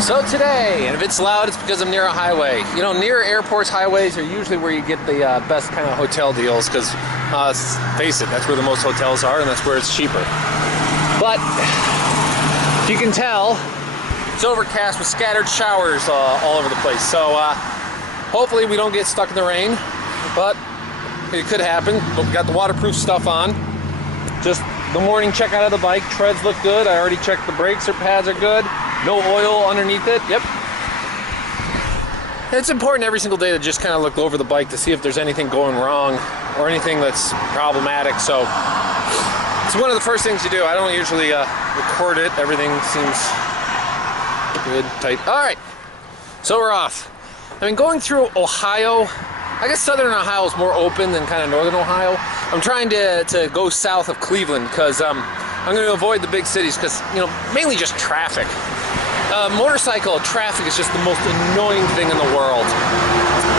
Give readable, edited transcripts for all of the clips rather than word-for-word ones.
So today, and if it's loud, it's because I'm near a highway. You know, near airports, highways are usually where you get the best kind of hotel deals because, face it, that's where the most hotels are and that's where it's cheaper. But, if you can tell, it's overcast with scattered showers all over the place. So, hopefully we don't get stuck in the rain, but it could happen. But we got the waterproof stuff on. Just the morning check out of the bike. Treads look good. I already checked the brakes or pads are good. No oil underneath it. Yep. It's important every single day to just kind of look over the bike to see if there's anything going wrong or anything that's problematic. So it's one of the first things you do. I don't usually record it. Everything seems good, tight. All right. So we're off. I mean, going through Ohio, I guess southern Ohio is more open than kind of northern Ohio. I'm trying to go south of Cleveland because I'm going to avoid the big cities because, you know, mainly just traffic. Motorcycle traffic is just the most annoying thing in the world.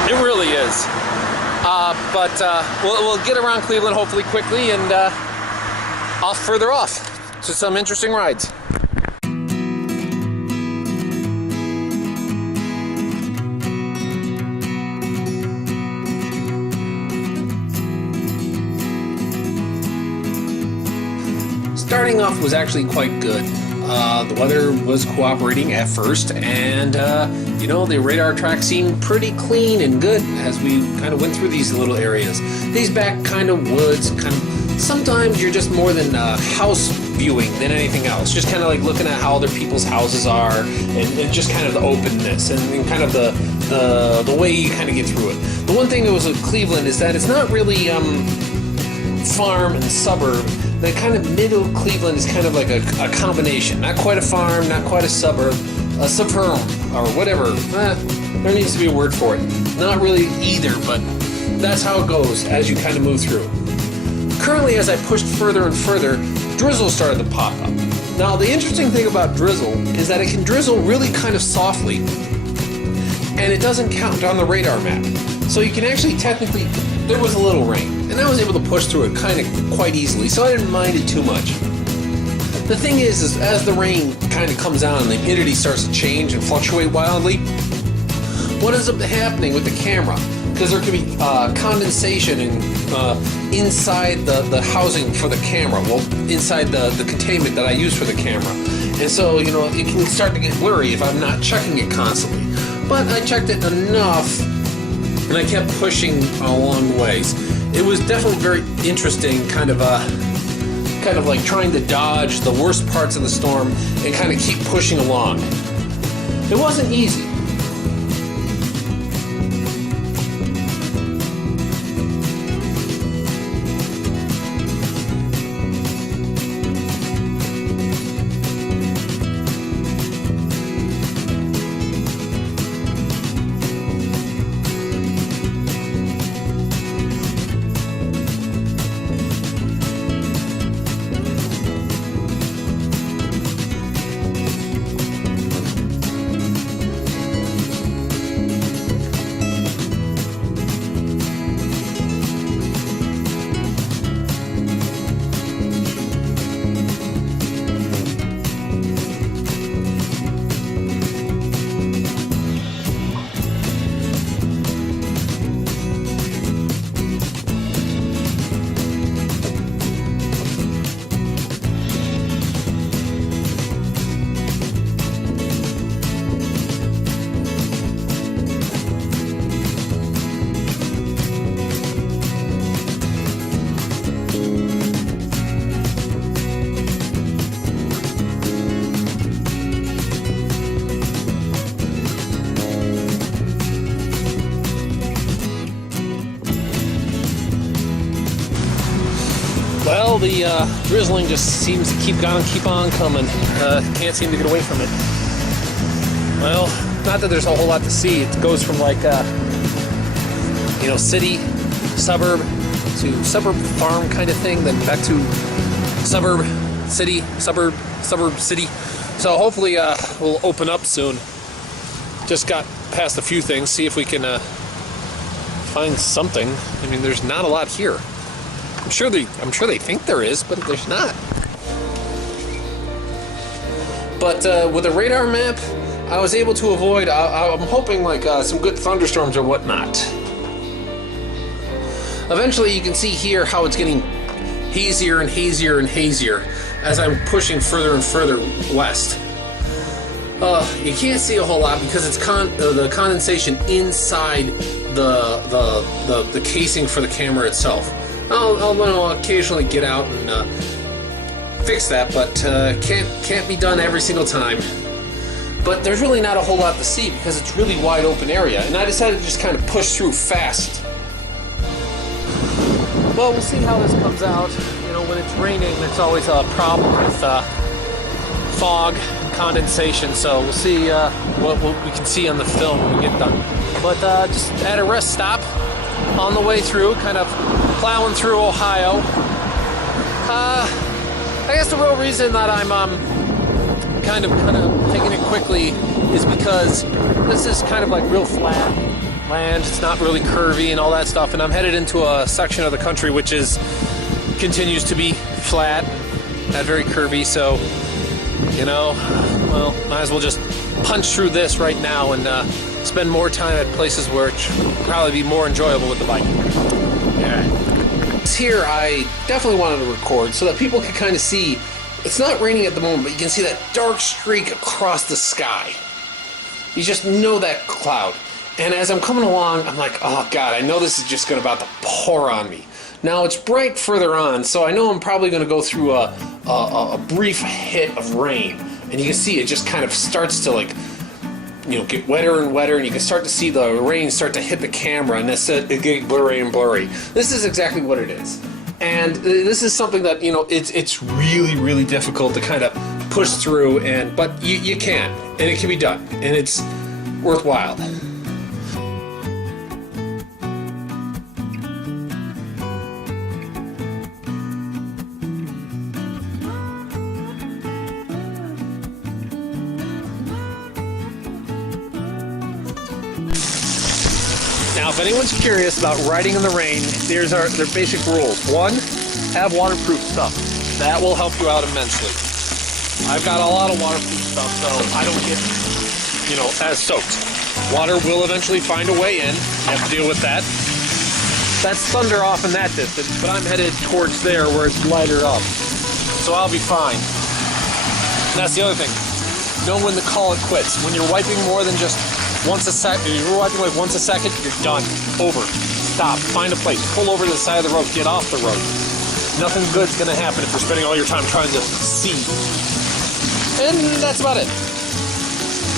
It really is. But we'll get around Cleveland hopefully quickly and further off to some interesting rides. Starting off was actually quite good. The weather was cooperating at first, and you know, the radar track seemed pretty clean and good as we kind of went through these little areas. These back kind of woods, sometimes you're just more than house viewing than anything else. Just kind of like looking at how other people's houses are, and just kind of the openness and kind of the way you kind of get through it. The one thing that was with Cleveland is that it's not really farm and suburb. The kind of middle Cleveland is kind of like a combination. Not quite a farm, not quite a suburb, a suburb, or whatever. There needs to be a word for it. Not really either, but that's how it goes as you kind of move through. Currently, as I pushed further and further, drizzle started to pop up. Now, the interesting thing about drizzle is that it can drizzle really kind of softly, and it doesn't count on the radar map. So you can actually technically, there was a little rain, and I was able to push through it kind of quite easily, so I didn't mind it too much. The thing is as the rain kind of comes on and the humidity starts to change and fluctuate wildly, what ends up happening with the camera? Because there can be condensation inside the housing for the camera, well, inside the containment that I use for the camera. And so, you know, it can start to get blurry if I'm not checking it constantly. But I checked it enough, and I kept pushing along the ways. It was definitely very interesting, kind of like trying to dodge the worst parts of the storm and kind of keep pushing along. It wasn't easy. Well, the drizzling just seems to keep on coming. Can't seem to get away from it. Well, not that there's a whole lot to see. It goes from like, you know, city, suburb, to suburb farm kind of thing, then back to suburb, city, suburb, city. So hopefully we'll open up soon. Just got past a few things, see if we can find something. I mean, there's not a lot here. I'm sure they think there is, but there's not. But with a radar map, I was able to avoid, I'm hoping, like some good thunderstorms or whatnot. Eventually you can see here how it's getting hazier and hazier and hazier as I'm pushing further and further west. You can't see a whole lot because it's the condensation inside the casing for the camera itself. I'll occasionally get out and fix that, but can't be done every single time. But there's really not a whole lot to see because it's really wide open area, and I decided to just kind of push through fast. Well, we'll see how this comes out. You know, when it's raining, it's always a problem with fog, condensation. So we'll see what we can see on the film when we get done. But just at a rest stop on the way through, kind of plowing through Ohio. I guess the real reason that I'm kind of taking it quickly is because this is kind of like real flat land. It's not really curvy and all that stuff, and I'm headed into a section of the country which continues to be flat, not very curvy. So, you know, well, might as well just punch through this right now and spend more time at places where it will probably be more enjoyable with the bike. Here I definitely wanted to record so that people can kind of see. It's not raining at the moment, but you can see that dark streak across the sky. You just know that cloud. And as I'm coming along, I'm like, oh God, I know this is just about to pour on me. Now it's bright further on, so I know I'm probably going to go through a brief hit of rain. And you can see it just kind of starts to, like, you know, get wetter and wetter, and you can start to see the rain start to hit the camera, and it get blurry and blurry. This is exactly what it is. And this is something that, you know, it's really, really difficult to kind of push through, but you can, and it can be done, and it's worthwhile. Now, if anyone's curious about riding in the rain, there's their basic rules. One, have waterproof stuff. That will help you out immensely. I've got a lot of waterproof stuff, so I don't get, you know, as soaked. Water will eventually find a way in. You have to deal with that. That's thunder off in that distance, but I'm headed towards there where it's lighter up. So I'll be fine. And that's the other thing. Know when to call it quits. When you're wiping more than just once a second, you're wiping like once a second, you're done. Over. Stop. Find a place. Pull over to the side of the road. Get off the road. Nothing good's going to happen if you're spending all your time trying to see. And that's about it.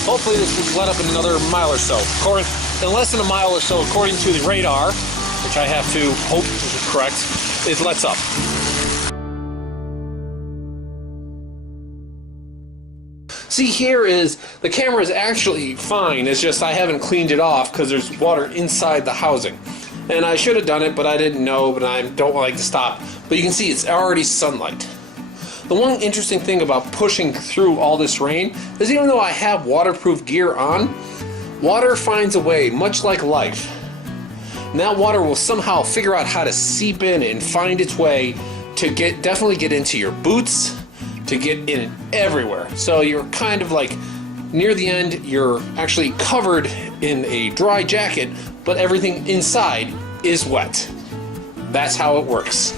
Hopefully this will let up in another mile or so. In less than a mile or so, according to the radar, which I have to hope is correct, it lets up. See, here is, the camera is actually fine, it's just I haven't cleaned it off because there's water inside the housing. And I should have done it, but I didn't know, but I don't like to stop. But you can see it's already sunlight. The one interesting thing about pushing through all this rain is even though I have waterproof gear on, water finds a way, much like life. And that water will somehow figure out how to seep in and find its way to definitely get into your boots, to get in everywhere. So you're kind of like, near the end, you're actually covered in a dry jacket, but everything inside is wet. That's how it works.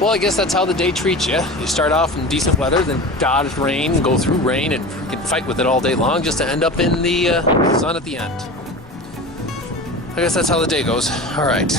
Well, I guess that's how the day treats you. You start off in decent weather, then dodge rain, go through rain, and freaking fight with it all day long just to end up in the sun at the end. I guess that's how the day goes. All right.